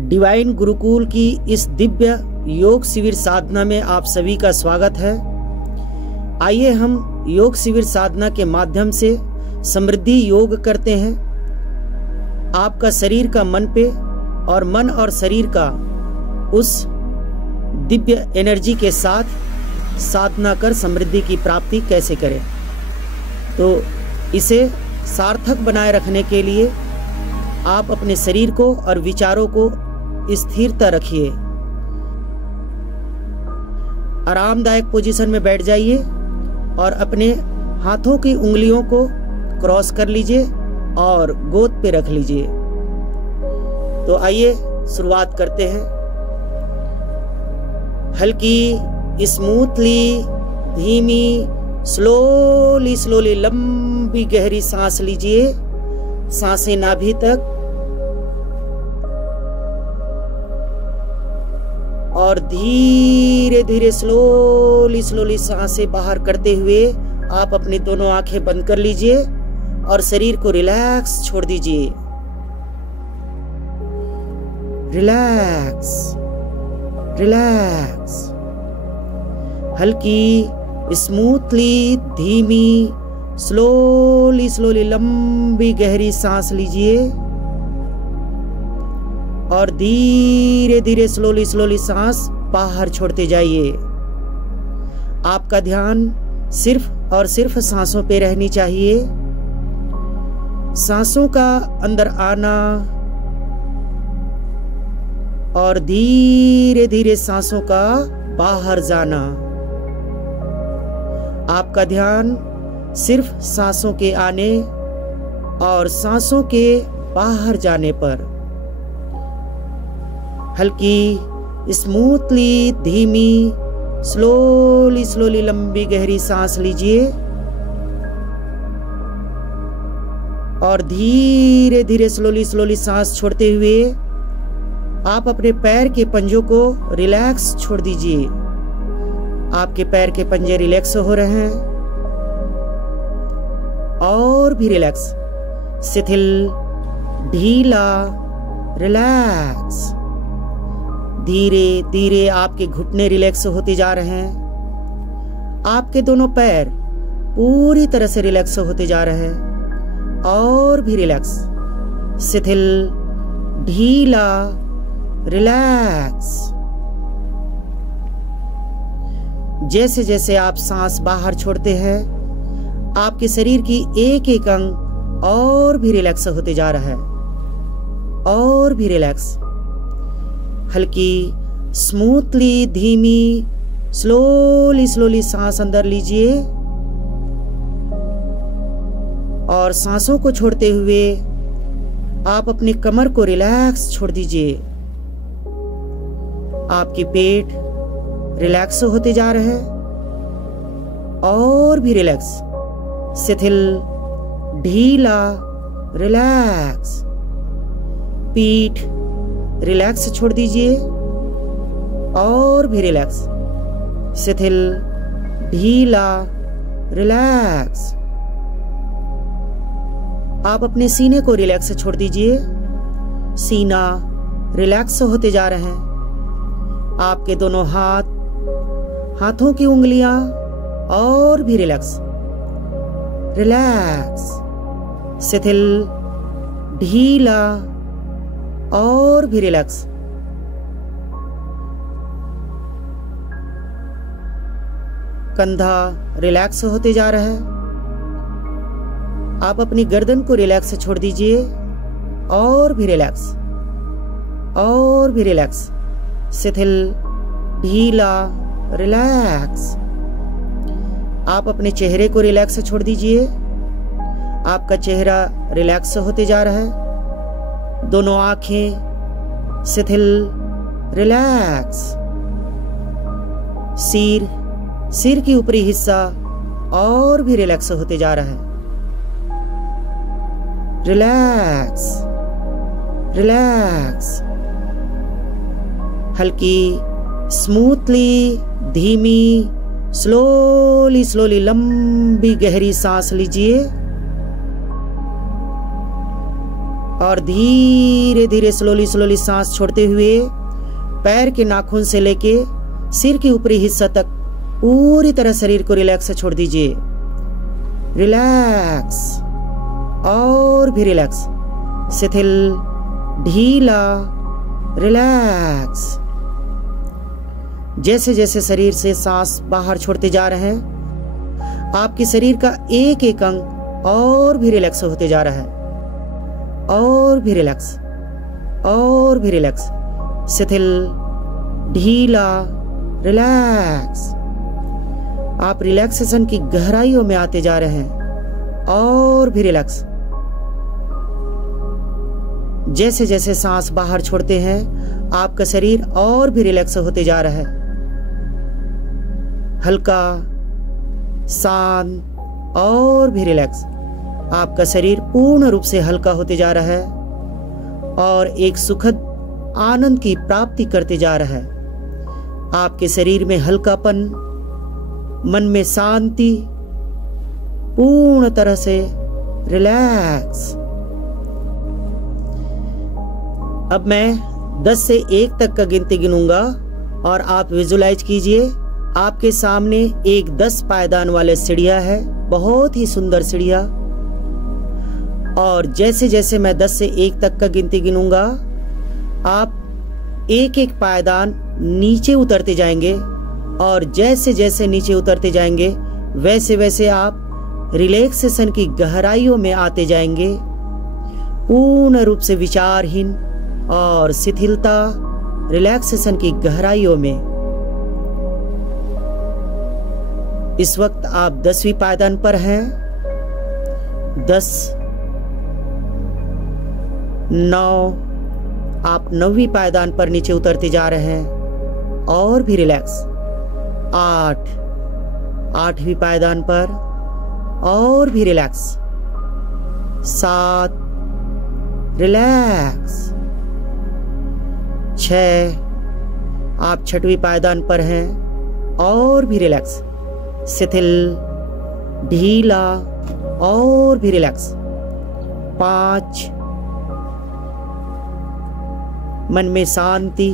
Divine Gurukul की इस दिव्य योग शिविर साधना में आप सभी का स्वागत है। आइए हम योग शिविर साधना के माध्यम से समृद्धि योग करते हैं। आपका शरीर का मन पे और मन और शरीर का उस दिव्य एनर्जी के साथ साधना कर समृद्धि की प्राप्ति कैसे करें। तो इसे सार्थक बनाए रखने के लिए आप अपने शरीर को और विचारों को स्थिरता रखिए। आरामदायक पोजीशन में बैठ जाइए और अपने हाथों की उंगलियों को क्रॉस कर लीजिए और गोद पे रख लीजिए। तो आइए शुरुआत करते हैं। हल्की स्मूथली धीमी स्लोली लंबी गहरी सांस लीजिए। सांसें नाभि तक और धीरे धीरे स्लोली सांसें बाहर करते हुए आप अपनी दोनों आंखें बंद कर लीजिए और शरीर को रिलैक्स छोड़ दीजिए। Relax relax. हल्की स्मूथली धीमी स्लोली लंबी गहरी सांस लीजिए और धीरे धीरे स्लोली सांस बाहर छोड़ते जाइए। आपका ध्यान सिर्फ और सिर्फ सांसों पे रहनी चाहिए। सांसों का अंदर आना और धीरे धीरे सांसों का बाहर जाना। आपका ध्यान सिर्फ सांसों के आने और सांसों के बाहर जाने पर। हल्की स्मूथली धीमी स्लोली लंबी गहरी सांस लीजिए और धीरे धीरे स्लोली सांस छोड़ते हुए आप अपने पैर के पंजों को रिलैक्स छोड़ दीजिए। आपके पैर के पंजे रिलैक्स हो रहे हैं और भी रिलैक्स, शिथिल, ढीला, रिलैक्स। धीरे धीरे आपके घुटने रिलैक्स होते जा रहे हैं। आपके दोनों पैर पूरी तरह से रिलैक्स होते जा रहे हैं और भी रिलैक्स, शिथिल, ढीला, रिलैक्स। जैसे जैसे आप सांस बाहर छोड़ते हैं आपके शरीर की एक एक अंग और भी रिलैक्स होते जा रहा है और भी रिलैक्स। हल्की स्मूथली धीमी स्लोली सांस अंदर लीजिए और सांसों को छोड़ते हुए आप अपनी कमर को रिलैक्स छोड़ दीजिए। आपकी पेट रिलैक्स होते जा रहे हैं और भी रिलैक्स, शिथिल, ढीला, रिलैक्स। पीठ रिलैक्स छोड़ दीजिए और भी रिलैक्स, शिथिल, ढीला, रिलैक्स। आप अपने सीने को रिलैक्स छोड़ दीजिए। सीना रिलैक्स होते जा रहे हैं। आपके दोनों हाथों की उंगलियां और भी रिलैक्स, रिलैक्स, शिथिल, ढीला और भी रिलैक्स। कंधा रिलैक्स होते जा रहा है। आप अपनी गर्दन को रिलैक्स छोड़ दीजिए और भी रिलैक्स और भी रिलैक्स, शिथिल, ढीला, रिलैक्स। आप अपने चेहरे को रिलैक्स छोड़ दीजिए। आपका चेहरा रिलैक्स होते जा रहा है। दोनों आंखें शिथिल, रिलैक्स। सिर की ऊपरी हिस्सा और भी रिलैक्स होते जा रहा है। Relax relax. हल्की स्मूथली धीमी स्लोली लंबी गहरी सांस लीजिए और धीरे धीरे स्लोली सांस छोड़ते हुए पैर के नाखून से लेके सिर के ऊपरी हिस्सा तक पूरी तरह शरीर को रिलैक्स छोड़ दीजिए। रिलैक्स और भी रिलैक्स, शिथिल, ढीला, रिलैक्स। जैसे जैसे शरीर से सांस बाहर छोड़ते जा रहे हैं, आपके शरीर का एक एक अंग और भी रिलैक्स होते जा रहा है, और भी रिलैक्स, और भी रिलैक्स, शिथिल, ढीला, रिलैक्स। आप रिलैक्सेशन की गहराइयों में आते जा रहे हैं, और भी रिलैक्स। जैसे जैसे सांस बाहर छोड़ते हैं, आपका शरीर और भी रिलैक्स होते जा रहा है, हल्का, शांत और भी रिलैक्स। आपका शरीर पूर्ण रूप से हल्का होते जा रहा है और एक सुखद आनंद की प्राप्ति करते जा रहा है। आपके शरीर में हल्कापन, मन में शांति, पूर्ण तरह से रिलैक्स। अब मैं 10 से 1 तक का गिनती गिनूंगा और आप विजुलाइज कीजिए। आपके सामने एक 10 पायदान वाले सीढ़ियां है, बहुत ही सुंदर सीढ़ियां। और जैसे जैसे मैं 10 से 1 तक का गिनती गिनूंगा, आप एक एक पायदान नीचे उतरते जाएंगे, और जैसे जैसे नीचे उतरते जाएंगे वैसे वैसे आप रिलैक्सेशन की गहराइयों में आते जाएंगे, पूर्ण रूप से विचारहीन और शिथिलता, रिलैक्सेशन की गहराइयों में। इस वक्त आप 10वीं पायदान पर हैं। 10, 9, आप 9वीं पायदान पर नीचे उतरते जा रहे हैं, और भी रिलैक्स। 8, 8वीं पायदान पर, और भी रिलैक्स। 7, रिलैक्स। 6, आप 6वीं पायदान पर हैं, और भी रिलैक्स, शिथिल, ढीला और भी रिलैक्स। 5, मन में शांति,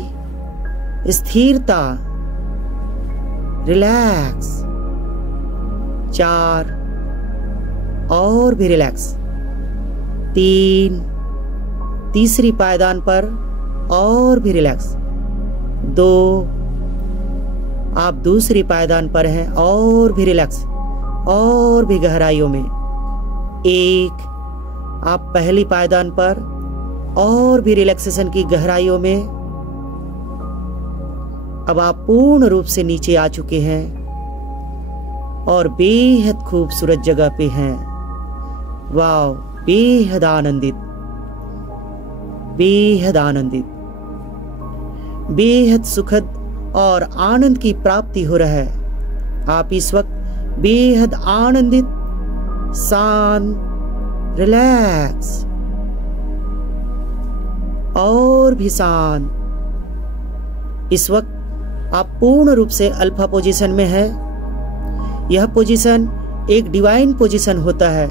स्थिरता, रिलैक्स। 4, और भी रिलैक्स। 3, तीसरी पायदान पर, और भी रिलैक्स। 2, आप दूसरी पायदान पर हैं, और भी रिलैक्स, और भी गहराइयों में। 1, आप पहली पायदान पर, और भी रिलैक्सेशन की गहराइयों में। अब आप पूर्ण रूप से नीचे आ चुके हैं और बेहद खूबसूरत जगह पे हैं। वाह, बेहद आनंदित, बेहद आनंदित, बेहद सुखद और आनंद की प्राप्ति हो रहा है। आप इस वक्त बेहद आनंदित, शांत, रिलैक्स और भी शांत। इस वक्त आप पूर्ण रूप से अल्फा पोजीशन में है। यह पोजीशन एक डिवाइन पोजीशन होता है।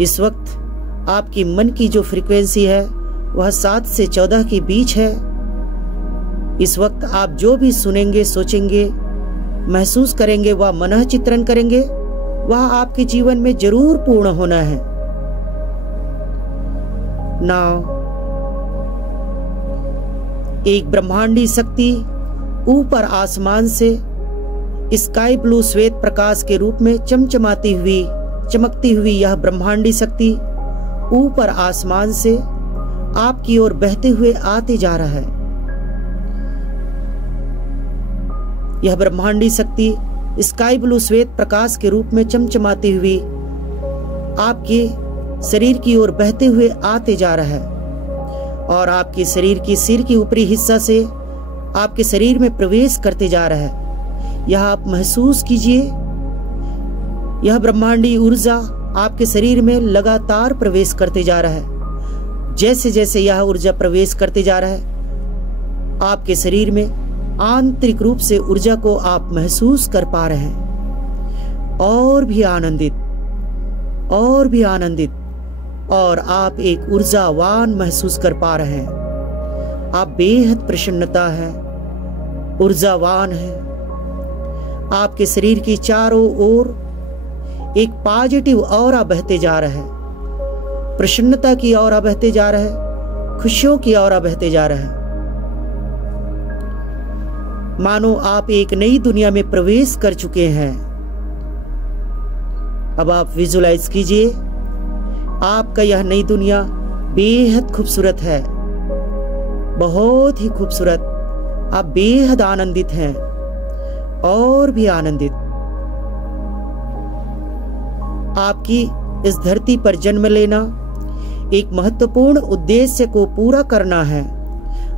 इस वक्त आपकी मन की जो फ्रीक्वेंसी है वह 7 से 14 के बीच है। इस वक्त आप जो भी सुनेंगे, सोचेंगे, महसूस करेंगे, वह मनः चित्रण करेंगे, वह आपके जीवन में जरूर पूर्ण होना है। नाउ एक ब्रह्मांडी शक्ति ऊपर आसमान से स्काई ब्लू श्वेत प्रकाश के रूप में चमचमाती हुई, चमकती हुई यह ब्रह्मांडी शक्ति ऊपर आसमान से आपकी ओर बहते हुए आते जा रहा है। यह ब्रह्मांडी शक्ति स्काई ब्लू श्वेत प्रकाश के रूप में चमचमाती हुई आपके शरीर की ओर बहते हुए आते जा रहा है और आपके शरीर की सिर की ऊपरी हिस्सा से आपके शरीर में प्रवेश करते जा रहा है। यह आप महसूस कीजिए। यह ब्रह्मांडी ऊर्जा आपके शरीर में लगातार प्रवेश करते जा रहा है। जैसे जैसे यह ऊर्जा प्रवेश करते जा रहा है, आपके शरीर में आंतरिक रूप से ऊर्जा को आप महसूस कर पा रहे हैं। और भी आनंदित, और भी आनंदित, और आप एक ऊर्जावान महसूस कर पा रहे हैं। आप बेहद प्रसन्नता है, ऊर्जावान है। आपके शरीर की चारों ओर एक पॉजिटिव ऑरा बहते जा रहा है, प्रसन्नता की ऑरा बहते जा रहा है, खुशियों की ऑरा बहते जा रहा है। मानो आप एक नई दुनिया में प्रवेश कर चुके हैं। अब आप विजुलाइज कीजिए, आपका यह नई दुनिया बेहद खूबसूरत है, बहुत ही खूबसूरत। आप बेहद आनंदित हैं और भी आनंदित। आपकी इस धरती पर जन्म लेना एक महत्वपूर्ण उद्देश्य को पूरा करना है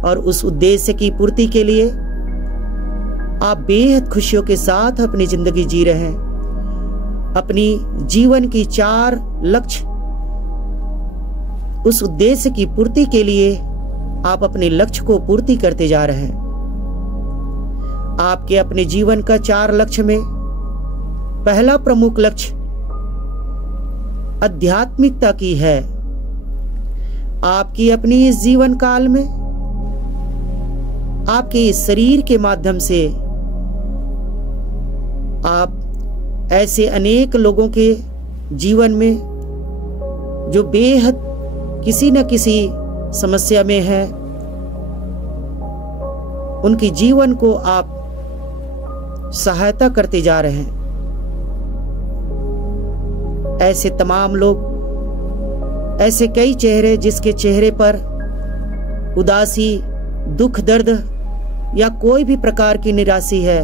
और उस उद्देश्य की पूर्ति के लिए आप बेहद खुशियों के साथ अपनी जिंदगी जी रहे हैं। अपनी जीवन की 4 लक्ष्य, उस उद्देश्य की पूर्ति के लिए आप अपने लक्ष्य को पूर्ति करते जा रहे हैं। आपके अपने जीवन का 4 लक्ष्य में पहला प्रमुख लक्ष्य आध्यात्मिकता की है। आपकी अपनी इस जीवन काल में आपके इस शरीर के माध्यम से आप ऐसे अनेक लोगों के जीवन में जो बेहद किसी न किसी समस्या में है, उनके जीवन को आप सहायता करते जा रहे हैं। ऐसे तमाम लोग, ऐसे कई चेहरे जिसके चेहरे पर उदासी, दुख, दर्द या कोई भी प्रकार की निराशा है,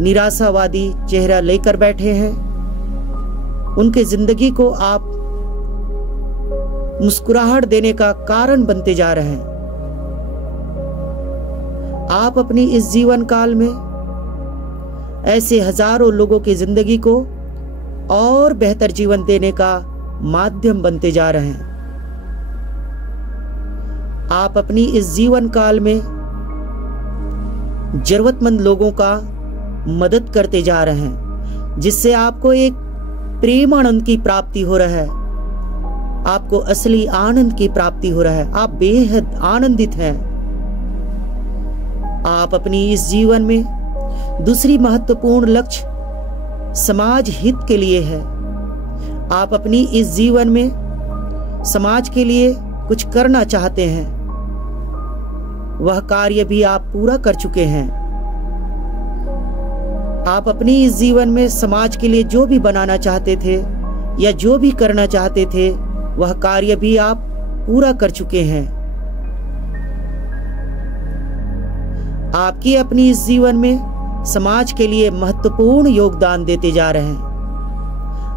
निराशावादी चेहरा लेकर बैठे हैं, उनके जिंदगी को आप मुस्कुराहट देने का कारण बनते जा रहे हैं। आप अपनी इस जीवन काल में ऐसे हजारों लोगों की जिंदगी को और बेहतर जीवन देने का माध्यम बनते जा रहे हैं। आप अपनी इस जीवन काल में जरूरतमंद लोगों का मदद करते जा रहे हैं, जिससे आपको एक प्रेमानंद की प्राप्ति हो रहा है, आपको असली आनंद की प्राप्ति हो रहा है। आप बेहद आनंदित हैं। आप अपनी इस जीवन में दूसरी महत्वपूर्ण लक्ष्य समाज हित के लिए है। आप अपनी इस जीवन में समाज के लिए कुछ करना चाहते हैं, वह कार्य भी आप पूरा कर चुके हैं। आप अपनी इस जीवन में समाज के लिए जो भी बनाना चाहते थे या जो भी करना चाहते थे, वह कार्य भी आप पूरा कर चुके हैं। आपकी अपनी इस जीवन में समाज के लिए महत्वपूर्ण योगदान देते जा रहे हैं।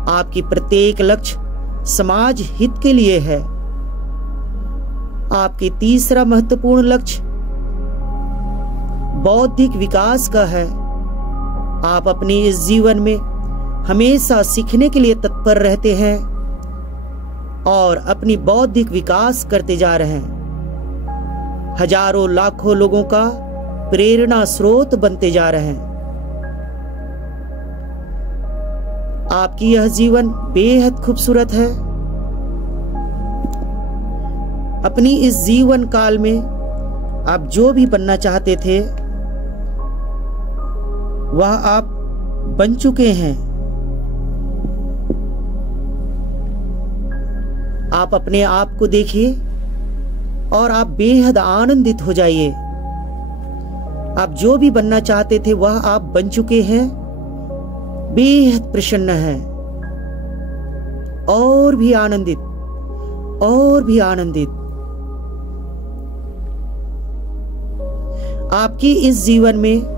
आपकी प्रत्येक लक्ष्य समाज हित के लिए है। आपकी तीसरा महत्वपूर्ण लक्ष्य बौद्धिक विकास का है। आप अपनी इस जीवन में हमेशा सीखने के लिए तत्पर रहते हैं और अपनी बौद्धिक विकास करते जा रहे हैं। हजारों लाखों लोगों का प्रेरणा स्रोत बनते जा रहे हैं। आपकी यह जीवन बेहद खूबसूरत है। अपनी इस जीवन काल में आप जो भी बनना चाहते थे, वह आप बन चुके हैं। आप अपने आप को देखिए और आप बेहद आनंदित हो जाइए। आप जो भी बनना चाहते थे वह आप बन चुके हैं, बेहद प्रसन्न हैं और भी आनंदित, और भी आनंदित। आपकी इस जीवन में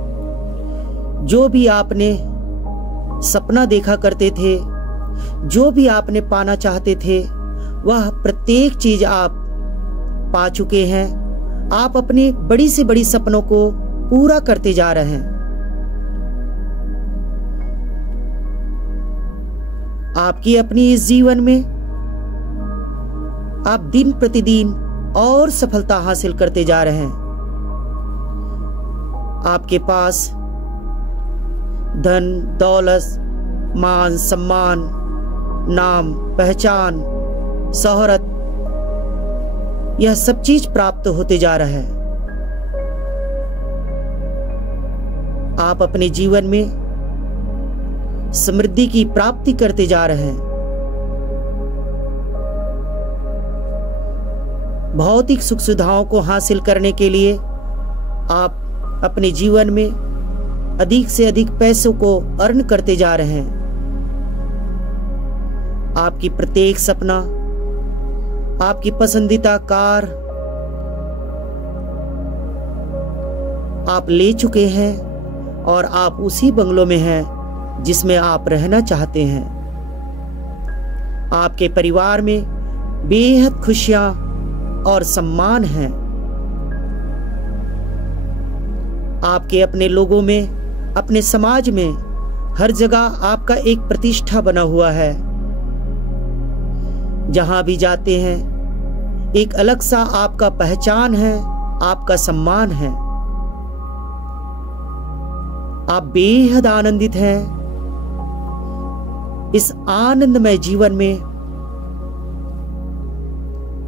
जो भी आपने सपना देखा करते थे, जो भी आपने पाना चाहते थे, वह प्रत्येक चीज आप पा चुके हैं। आप अपनी बड़ी से बड़ी सपनों को पूरा करते जा रहे हैं। आपकी अपनी इस जीवन में आप दिन प्रतिदिन और सफलता हासिल करते जा रहे हैं। आपके पास धन, दौलत, मान, सम्मान नाम, पहचान, शोहरत, यह सब चीज प्राप्त होते जा रहा है। आप अपने जीवन में समृद्धि की प्राप्ति करते जा रहे हैं। भौतिक सुख सुविधाओं को हासिल करने के लिए आप अपने जीवन में अधिक से अधिक पैसों को अर्न करते जा रहे हैं। आपकी प्रत्येक सपना, आपकी पसंदीदा कार आप ले चुके हैं और आप उसी बंगलों में हैं जिसमें आप रहना चाहते हैं। आपके परिवार में बेहद खुशियां और सम्मान है। आपके अपने लोगों में, अपने समाज में हर जगह आपका एक प्रतिष्ठा बना हुआ है। जहां भी जाते हैं एक अलग सा आपका पहचान है, आपका सम्मान है। आप बेहद आनंदित हैं। इस आनंदमय जीवन में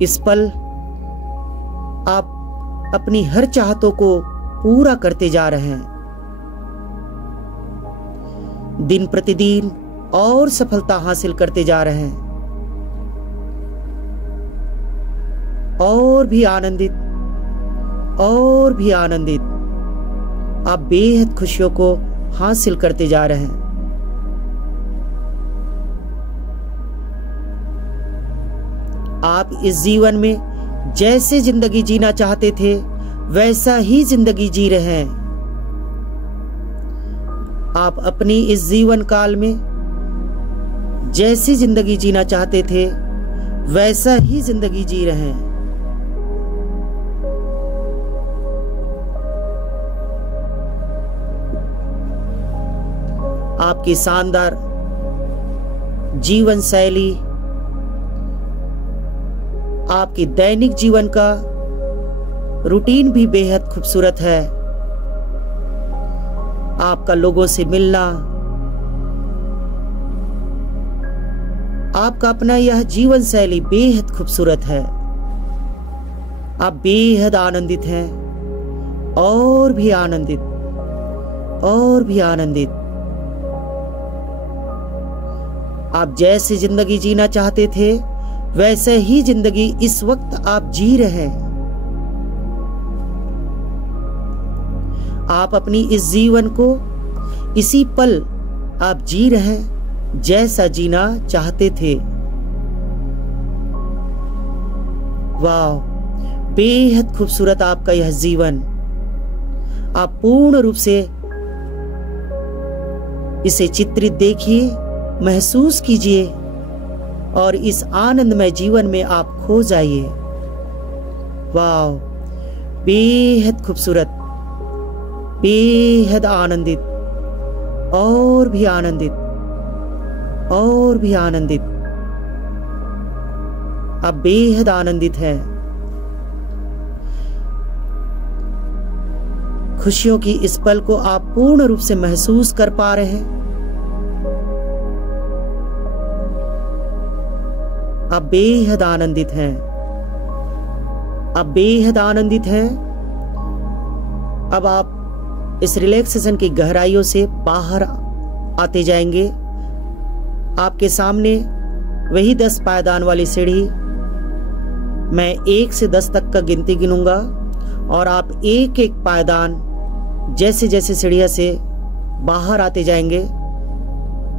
इस पल आप अपनी हर चाहतों को पूरा करते जा रहे हैं। दिन प्रतिदिन और सफलता हासिल करते जा रहे हैं। और भी आनंदित, और भी आनंदित, आप बेहद खुशियों को हासिल करते जा रहे हैं। आप इस जीवन में जैसे जिंदगी जीना चाहते थे वैसा ही जिंदगी जी रहे हैं। आप अपनी इस जीवन काल में जैसी जिंदगी जीना चाहते थे वैसा ही जिंदगी जी रहे हैं। आपकी शानदार जीवन शैली, आपकी दैनिक जीवन का रूटीन भी बेहद खूबसूरत है। आपका लोगों से मिलना, आपका अपना यह जीवन शैली बेहद खूबसूरत है। आप बेहद आनंदित हैं, और भी आनंदित, और भी आनंदित। आप जैसी जिंदगी जीना चाहते थे वैसे ही जिंदगी इस वक्त आप जी रहे हैं। आप अपनी इस जीवन को इसी पल आप जी रहे हैं जैसा जीना चाहते थे। वाह, बेहद खूबसूरत आपका यह जीवन। आप पूर्ण रूप से इसे चित्रित देखिए, महसूस कीजिए और इस आनंदमय जीवन में आप खो जाइए। वाह, बेहद खूबसूरत, बेहद आनंदित, और भी आनंदित, और भी आनंदित। आप बेहद आनंदित हैं। खुशियों की इस पल को आप पूर्ण रूप से महसूस कर पा रहे हैं। आप बेहद आनंदित हैं। आप बेहद आनंदित हैं। अब आप इस रिलैक्सेशन की गहराइयों से बाहर आते जाएंगे। आपके सामने वही 10 पायदान वाली सीढ़ी, मैं 1 से 10 तक का गिनती गिनूंगा और आप एक एक पायदान जैसे जैसे सीढ़ियां से बाहर आते जाएंगे,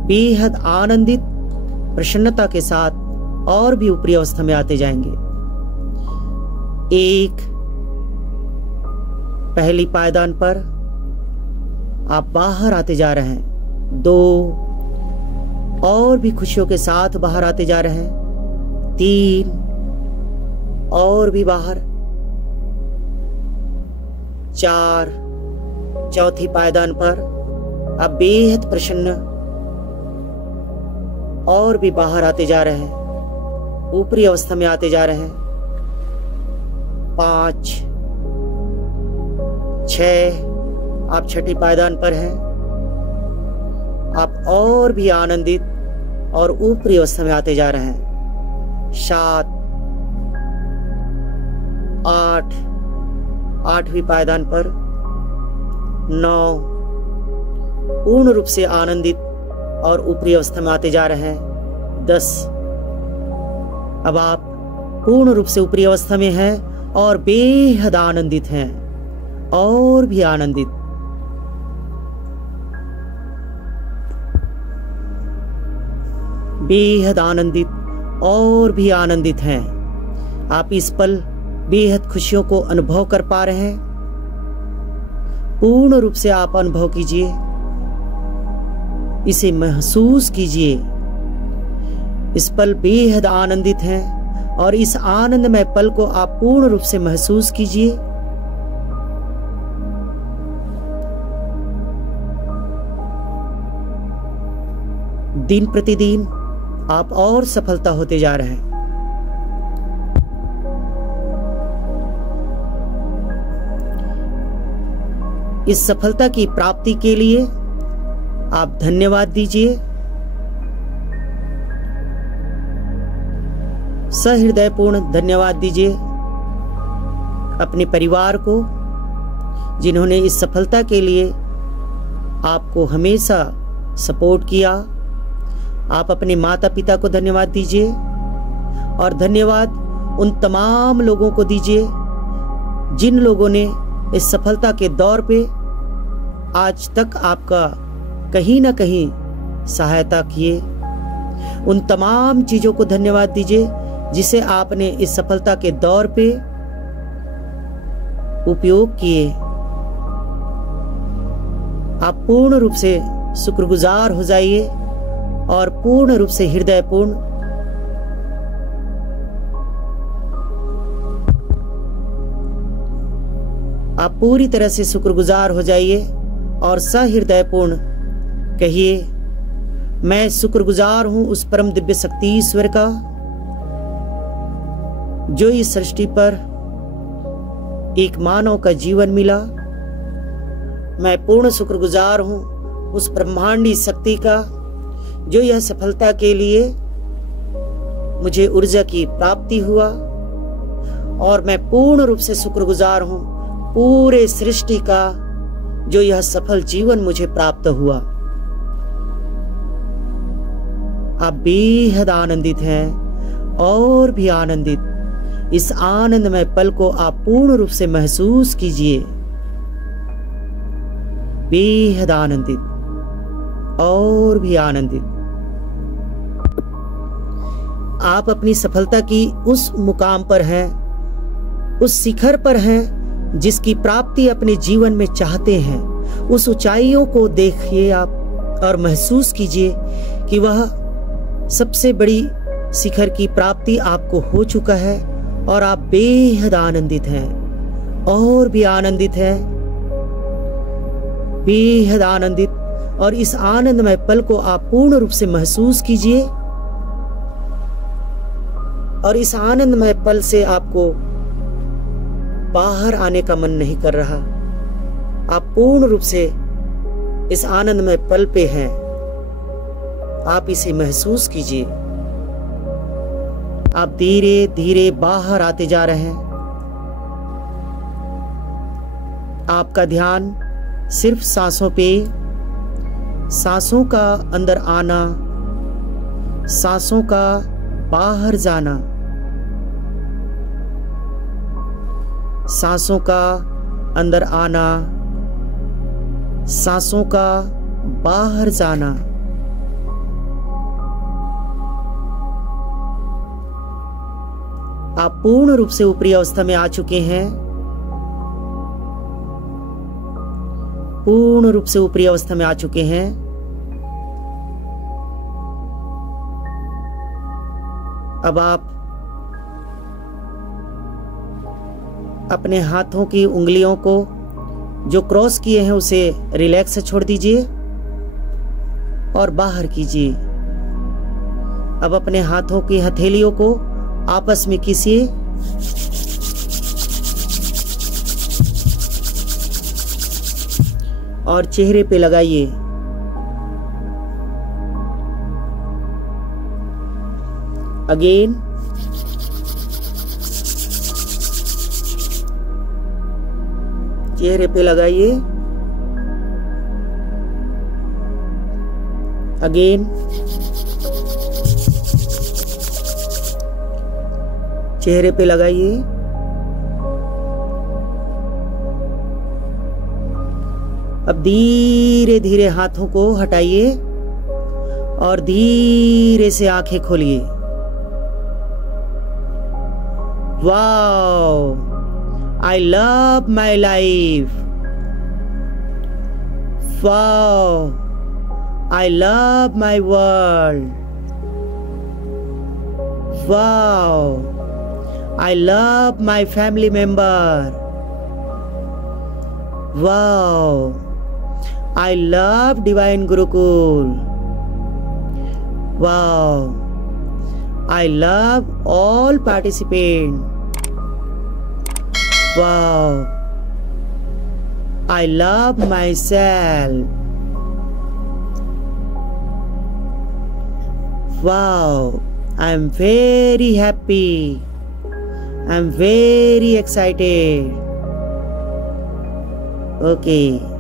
बेहद आनंदित, प्रसन्नता के साथ और भी ऊपरी अवस्था में आते जाएंगे। 1, पहली पायदान पर आप बाहर आते जा रहे हैं। 2, और भी खुशियों के साथ बाहर आते जा रहे हैं। 3, और भी बाहर। 4, चौथी पायदान पर आप बेहद प्रसन्न और भी बाहर आते जा रहे हैं, ऊपरी अवस्था में आते जा रहे हैं। 5, 6, आप छठी पायदान पर हैं। आप और भी आनंदित और ऊपरी अवस्था में आते जा रहे हैं। 7, 8, 8वीं पायदान पर, 9, पूर्ण रूप से आनंदित और ऊपरी अवस्था में आते जा रहे हैं। 10, अब आप पूर्ण रूप से ऊपरी अवस्था में हैं और बेहद आनंदित हैं और भी आनंदित। बेहद आनंदित और भी आनंदित हैं। आप इस पल बेहद खुशियों को अनुभव कर पा रहे हैं। पूर्ण रूप से आप अनुभव कीजिए, इसे महसूस कीजिए। इस पल बेहद आनंदित हैं और इस आनंदमय पल को आप पूर्ण रूप से महसूस कीजिए। दिन प्रतिदिन आप और सफलता होते जा रहे हैं। इस सफलता की प्राप्ति के लिए आप धन्यवाद दीजिए। सहृदयपूर्ण धन्यवाद दीजिए अपने परिवार को, जिन्होंने इस सफलता के लिए आपको हमेशा सपोर्ट किया। आप अपने माता पिता को धन्यवाद दीजिए और धन्यवाद उन तमाम लोगों को दीजिए जिन लोगों ने इस सफलता के दौर पे आज तक आपका कहीं ना कहीं सहायता किए। उन तमाम चीज़ों को धन्यवाद दीजिए जिसे आपने इस सफलता के दौर पे उपयोग किए। आप पूर्ण रूप से शुक्रगुजार हो जाइए और पूर्ण रूप से हृदयपूर्ण आप पूरी तरह से शुक्रगुजार हो जाइए और सहृदयपूर्ण कहिए, मैं शुक्रगुजार हूं उस परम दिव्य शक्ति ईश्वर का जो इस सृष्टि पर एक मानव का जीवन मिला। मैं पूर्ण शुक्रगुजार हूं उस ब्रह्मांडी शक्ति का जो यह सफलता के लिए मुझे ऊर्जा की प्राप्ति हुआ। और मैं पूर्ण रूप से शुक्रगुजार हूं पूरे सृष्टि का जो यह सफल जीवन मुझे प्राप्त हुआ। आप बेहद आनंदित हैं और भी आनंदित। इस आनंदमय पल को आप पूर्ण रूप से महसूस कीजिए। बेहद आनंदित और भी आनंदित। आप अपनी सफलता की उस मुकाम पर हैं, उस शिखर पर हैं जिसकी प्राप्ति अपने जीवन में चाहते हैं। उस ऊंचाइयों को देखिए आप और महसूस कीजिए कि वह सबसे बड़ी शिखर की प्राप्ति आपको हो चुका है और आप बेहद आनंदित हैं और भी आनंदित हैं, बेहद आनंदित। और इस आनंदमय पल को आप पूर्ण रूप से महसूस कीजिए और इस आनंदमय पल से आपको बाहर आने का मन नहीं कर रहा। आप पूर्ण रूप से इस आनंदमय पल पे हैं। आप इसे महसूस कीजिए। आप धीरे धीरे बाहर आते जा रहे हैं। आपका ध्यान सिर्फ सांसों पे, सांसों का अंदर आना, सांसों का बाहर जाना, सांसों का अंदर आना, सांसों का बाहर जाना। आप पूर्ण रूप से ऊपरी अवस्था में आ चुके हैं। पूर्ण रूप से ऊपरी अवस्था में आ चुके हैं। अब आप अपने हाथों की उंगलियों को जो क्रॉस किए हैं उसे रिलैक्स से छोड़ दीजिए और बाहर कीजिए। अब अपने हाथों की हथेलियों को आपस में कीजिए और चेहरे पे लगाइए। अगेन, चेहरे पे लगाइए, अगेन, चेहरे पे लगाइए, अब धीरे धीरे हाथों को हटाइए और धीरे से आंखें खोलिए। Wow, I love my life. Wow, I love my world. Wow, I love my family member. Wow, I love Divine Gurukul. Wow, I love all participants. Wow, I love myself. Wow, I'm very happy. I'm very excited. Okay.